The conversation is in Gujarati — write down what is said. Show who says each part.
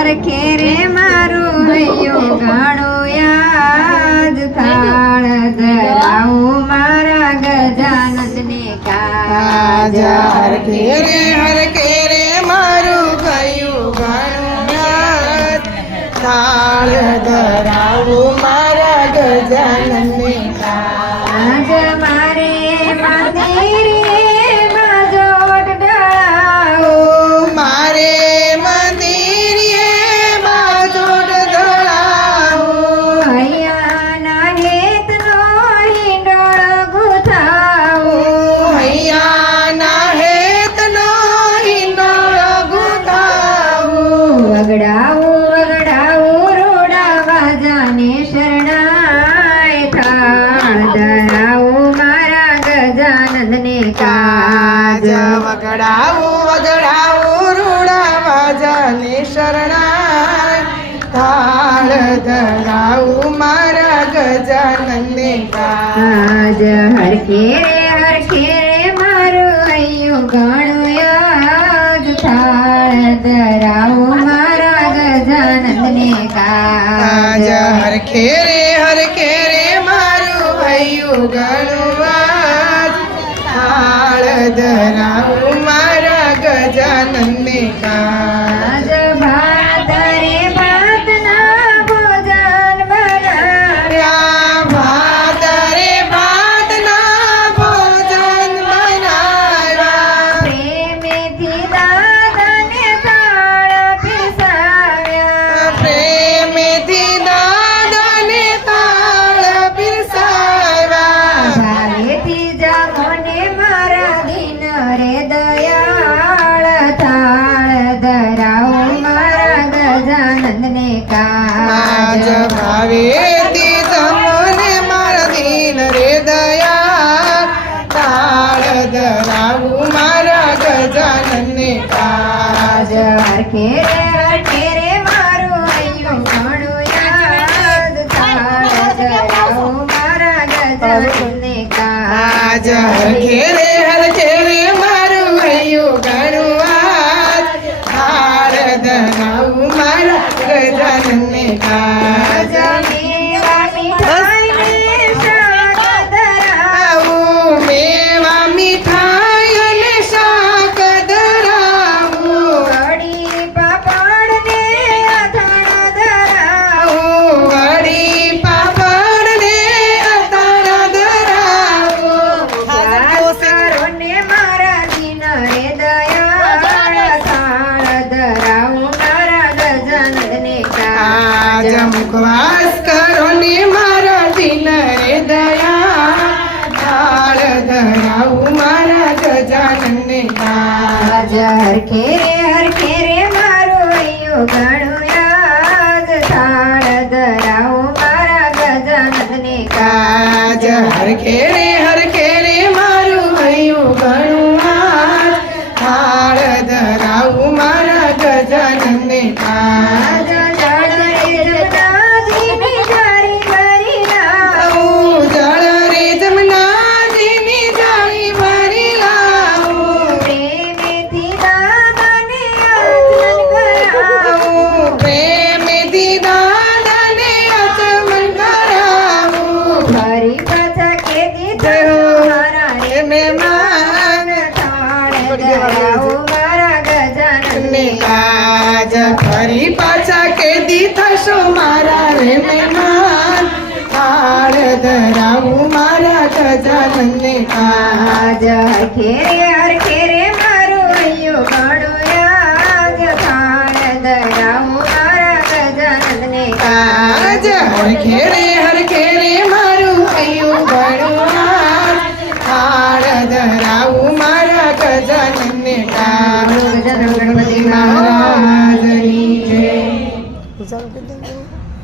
Speaker 1: હરખે રે મારું હૈયું ઘણું યાદ થાળ ધરાવું મારા ગજાનંદને કાજ.
Speaker 2: હર ખેરે હર રે મારું ગયું ઘણું યાદ થાળ ધરાવું મારા ગજાનંદને
Speaker 1: કાજ
Speaker 2: વગડાવું વગડાવું રૂડા વાજાને શરણાય થાળ ધરાવું મારા ગજાનંદને કાજ
Speaker 1: હરખે રે હરખે મારું હૈયું ઘણું યાદ થાળ ધરાવું
Speaker 2: થાળ
Speaker 1: આજ કાજ
Speaker 2: ભાવેથી તમને મારા દીન રે દયા તાળ ધરાવું મારા ગજાનનને કાજ
Speaker 1: આજ હરખે રે હરખે રે મારું હૈયું ઘણું યાદ થાળ ધરાવો મારા ગજાનંદને
Speaker 2: આજ
Speaker 1: કાજ
Speaker 2: હર ખેરે હર ખેરે મારું મારા ગજાનનને મુખવાસ કરો ને મારા દિન રે દયા. થાળ ધરાવું મારા ગજાનનને કાજ
Speaker 1: હરખે રે હરખે રે મારો અયો ઘણું યાદ થાળ ધરાવું મારા ગજાનંદને
Speaker 2: કાજ હર ખેરે હર ખેરે મારા ગજાનન ને આજ ખેરે હર ખેરે મારું અયો ઘણું આજ ખાન દરાઉ મારા ગજાનન ને આજ હર
Speaker 1: ખેરે હર ખેરે મારું અયો ઘણું આજ ખાન દરાઉ મારા
Speaker 2: ગજાનન